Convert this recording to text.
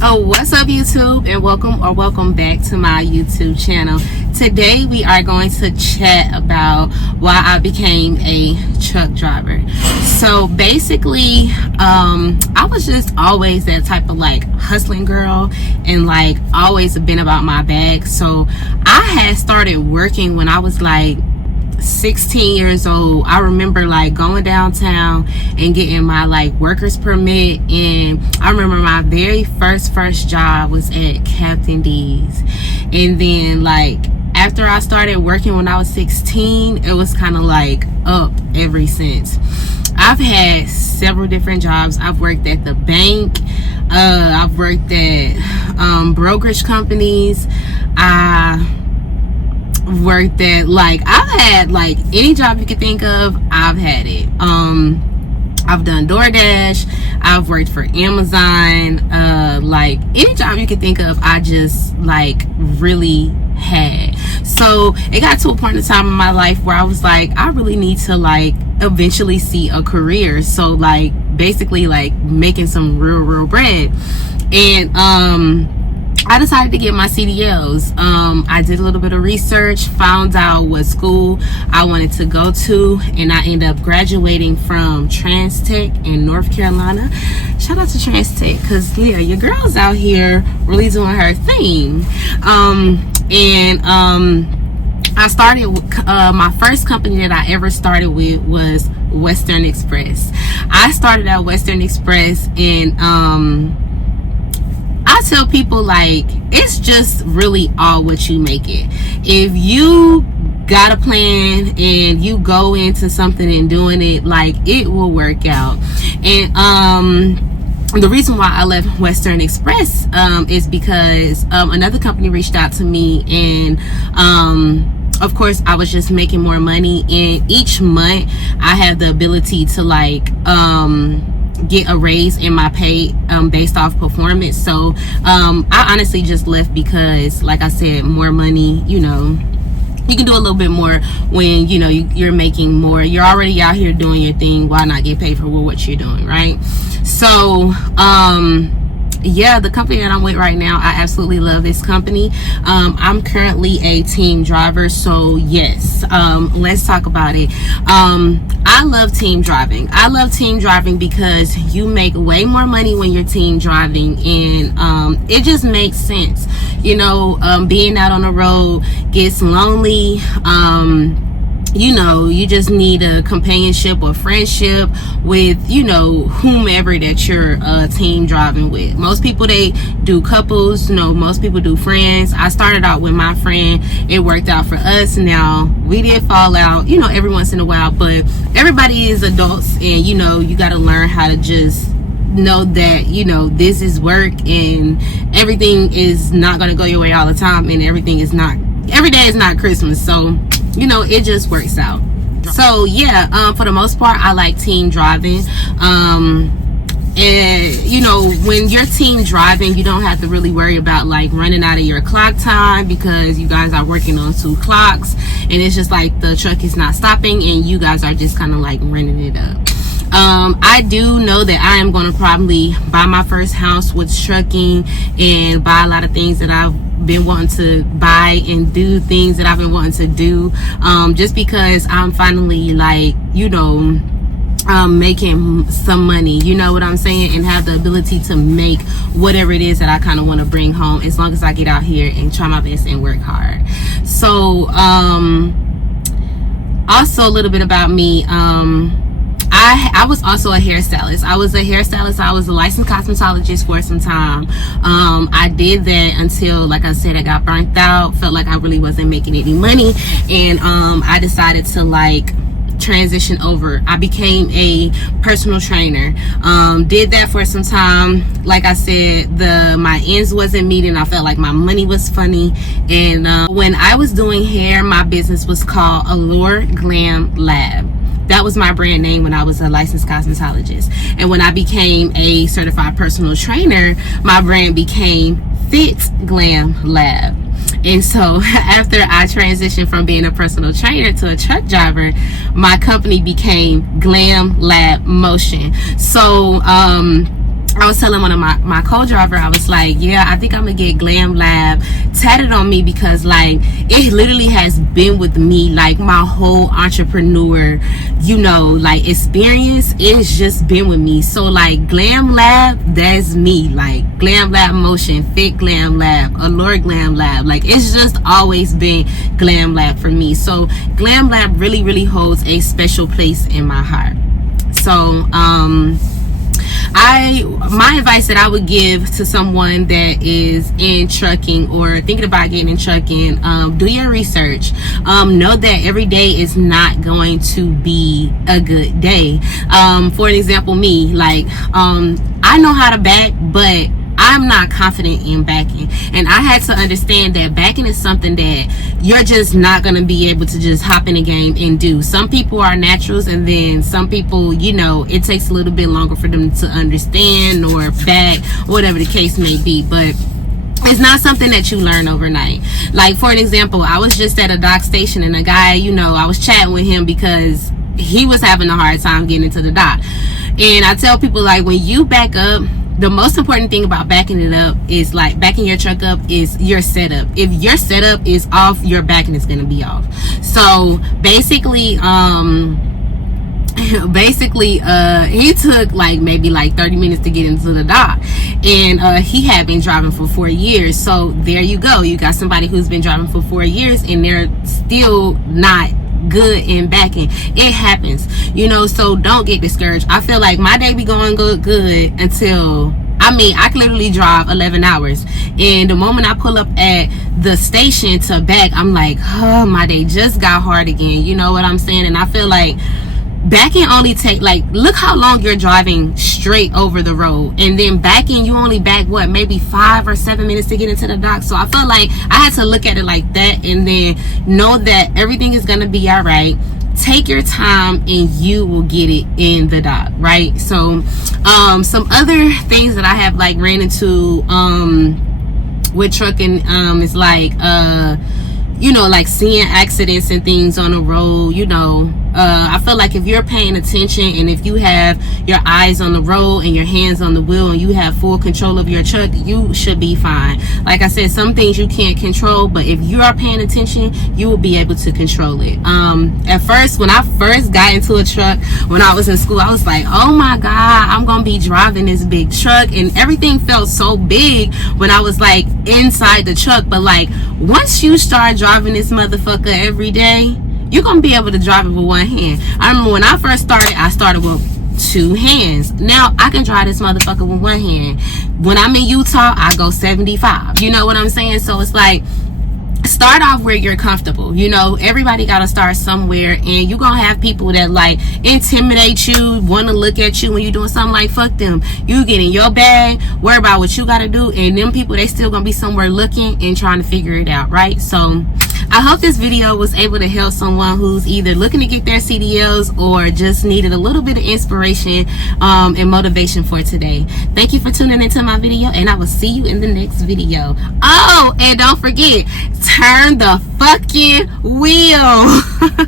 Oh, what's up, YouTube, and welcome back to my YouTube channel. Today we are going to chat about why I became a truck driver. So basically, I was just always that type of like hustling girl, and like always been about my bag. So I had started working when I was like 16 years old. I remember like going downtown and getting my like workers permit, and I remember my very first job was at Captain D's. And then like after I started working when I was 16, it was kind of like up ever since. I've had several different jobs. I've worked at the bank, I've worked at brokerage companies, I worked at, like, I've had like any job you could think of. I've had it. I've done DoorDash, I've worked for Amazon, like any job you could think of, I just like really had. So it got to a point in time in my life where I was like, I really need to like eventually see a career. So like basically like making some real bread. And I decided to get my CDLs. I did a little bit of research, found out what school I wanted to go to, and I ended up graduating from Trans-Tech in North Carolina. Shout out to Trans-Tech, because yeah, your girl's out here really doing her thing. I started, my first company that I ever started with was Western Express. I started at Western Express, and I tell people, like, it's just really all what you make it. If you got a plan and you go into something and doing it, like, it will work out. And the reason why I left Western Express is because another company reached out to me, and of course I was just making more money, and each month I have the ability to like get a raise in my pay based off performance. So I honestly just left because, like I said, more money, you know, you can do a little bit more when you know you're making more. You're already out here doing your thing, why not get paid for what you're doing, right? So yeah, the company that I'm with right now, I absolutely love this company. I'm currently a team driver, so yes, let's talk about it. I love team driving. I love team driving because you make way more money when you're team driving, and it just makes sense. You know, being out on the road gets lonely. You know, you just need a companionship or friendship with, you know, whomever that you're team driving with. Most people, they do couples, you know, most people do friends. I started out with my friend. It worked out for us. Now, we did fall out, you know, every once in a while, but everybody is adults, and, you know, you got to learn how to just know that, you know, this is work, and everything is not going to go your way all the time, and every day is not Christmas. So, you know, it just works out. So yeah, for the most part, I like team driving. And you know, when you're team driving, you don't have to really worry about like running out of your clock time, because you guys are working on 2 clocks, and it's just like the truck is not stopping, and you guys are just kind of like running it up. I do know that I am going to probably buy my first house with trucking, and buy a lot of things that I've been wanting to buy, and do things that I've been wanting to do, just because I'm finally like, you know, making some money, you know what I'm saying, and have the ability to make whatever it is that I kind of want to bring home, as long as I get out here and try my best and work hard. So also a little bit about me. I was also a hairstylist. I was a licensed cosmetologist for some time. I did that until, like I said, I got burnt out, felt like I really wasn't making any money, and I decided to like transition over. I became a personal trainer. Did that for some time. Like I said, my ends wasn't meeting. I felt like my money was funny, and when I was doing hair, my business was called Allure Glam Lab. That was my brand name when I was a licensed cosmetologist. And when I became a certified personal trainer, my brand became Fit Glam Lab. And so after I transitioned from being a personal trainer to a truck driver, my company became Glam Lab Motion. So I was telling one of my co-driver, I was like, yeah, I think I'm gonna get Glam Lab tatted on me, because like it literally has been with me like my whole entrepreneur, you know, like experience. It's just been with me. So like Glam Lab, that's me. Like Glam Lab Motion, Fit Glam Lab, Allure Glam Lab, like it's just always been Glam Lab for me. So Glam Lab really holds a special place in my heart. So my advice that I would give to someone that is in trucking or thinking about getting in trucking, do your research. Know that every day is not going to be a good day. For an example, me, like I know how to back, but I'm not confident in backing, and I had to understand that backing is something that you're just not going to be able to just hop in a game and do. Some people are naturals, and then some people, you know, it takes a little bit longer for them to understand or back, whatever the case may be. But it's not something that you learn overnight. Like for an example, I was just at a dock station, and a guy, you know, I was chatting with him because he was having a hard time getting into the dock. And I tell people, like, when you back up, the most important thing about backing it up is, like, backing your truck up is your setup. If your setup is off, your backing is going to be off. So basically, he took like maybe like 30 minutes to get into the dock, and he had been driving for 4 years. So there you go, you got somebody who's been driving for 4 years and they're still not good in backing. It happens, you know. So don't get discouraged. I feel like my day be going good until, I mean, I can literally drive 11 hours, and the moment I pull up at the station to back, I'm like, oh, my day just got hard again. You know what I'm saying? And I feel like backing only take, like, look how long you're driving straight over the road, and then backing, you only back what, maybe 5 or 7 minutes to get into the dock. So I feel like I had to look at it like that, and then know that everything is gonna be all right. Take your time and you will get it in the dock, right? So some other things that I have like ran into with trucking is like you know, like seeing accidents and things on the road. You know, I feel like if you're paying attention and if you have your eyes on the road and your hands on the wheel and you have full control of your truck, you should be fine. Like I said, some things you can't control, but if you are paying attention, you will be able to control it. At first, when I first got into a truck when I was in school, I was like, oh my God, I'm gonna be driving this big truck, and everything felt so big when I was like inside the truck. But like, once you start driving this motherfucker every day, you're gonna be able to drive it with one hand. I remember when I first started, I started with 2 hands. Now I can drive this motherfucker with one hand. When I'm in Utah, I go 75. You know what I'm saying? So it's like, start off where you're comfortable. You know, everybody got to start somewhere, and you're gonna have people that like intimidate you, want to look at you when you're doing something. Like, fuck them. You get in your bag, worry about what you got to do, and them people, they still gonna be somewhere looking and trying to figure it out, right? So I hope this video was able to help someone who's either looking to get their CDLs or just needed a little bit of inspiration and motivation for today. Thank you for tuning into my video, and I will see you in the next video. Oh, and don't forget, turn the fucking wheel.